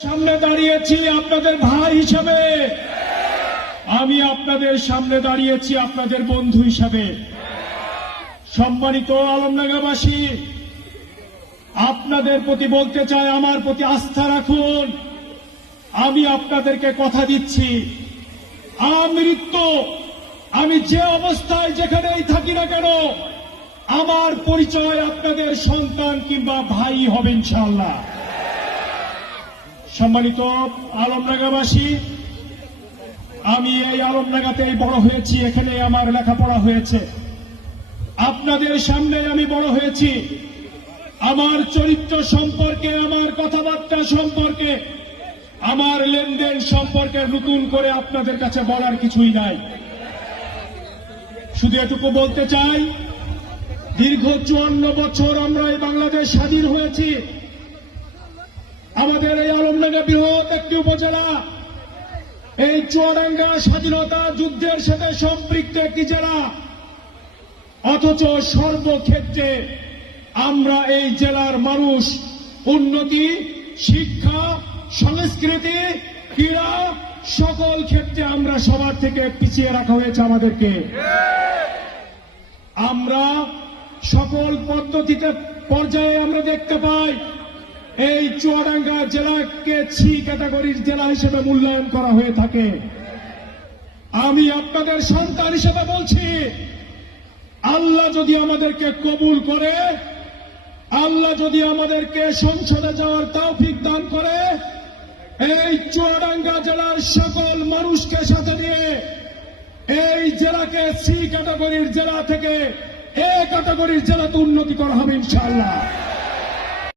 সামনে দাঁড়িয়েছি আপনাদের ভাই হিসাবে, আমি আপনাদের সামনে দাঁড়িয়েছি আপনাদের বন্ধু হিসাবে। সম্মানিত আলমডাঙ্গাবাসী, আপনাদের প্রতি বলতে চাই, আমার প্রতি আস্থা রাখুন। আমি আপনাদেরকে কথা দিচ্ছি, আমৃত্যু আমি যে অবস্থায় যেখানেই থাকি না কেন, আমার পরিচয় আপনাদের সন্তান কিংবা ভাই হবে ইনশাআল্লাহ। সম্মানিত আলমডাঙ্গাবাসী, আমি এই আলমডাঙ্গাতেই বড় হয়েছি, এখানে আমার লেখাপড়া হয়েছে, আপনাদের সামনে আমি বড় হয়েছি। আমার চরিত্র সম্পর্কে, আমার কথাবার্তা সম্পর্কে, আমার লেনদেন সম্পর্কে নতুন করে আপনাদের কাছে বলার কিছুই নাই। শুধু এটুকু বলতে চাই, দীর্ঘ 54 বছর আমরা এই বাংলাদেশ স্বাধীন হয়েছি। আমাদের এই আলমডাঙ্গা বৃহৎ একটি উপজেলা, এই চুয়াডাঙ্গা স্বাধীনতা যুদ্ধের সাথে সম্পৃক্ত একটি জেলা, অথচ সর্বক্ষেত্রে আমরা এই জেলার মানুষ উন্নতি, শিক্ষা, সংস্কৃতি, ক্রীড়া সকল ক্ষেত্রে আমরা সবার থেকে পিছিয়ে রাখা হয়েছে আমাদেরকে। আমরা সকল পদ্ধতিতে পর্যায়ে আমরা দেখতে পাই এই চুয়াডাঙ্গা জেলাকে সি ক্যাটাগরির জেলা হিসেবে মূল্যায়ন করা হয়ে থাকে। আমি আপনাদের সন্তান হিসেবে বলছি, আল্লাহ যদি আমাদেরকে কবুল করে, আল্লাহ যদি আমাদেরকে সংসদে যাওয়ার তৌফিক দান করে, এই চুয়াডাঙ্গা জেলার সকল মানুষকে সাথে নিয়ে এই জেলাকে সি ক্যাটাগরির জেলা থেকে এ ক্যাটাগরির জেলাতে উন্নতি করা হবে ইনশাআল্লাহ।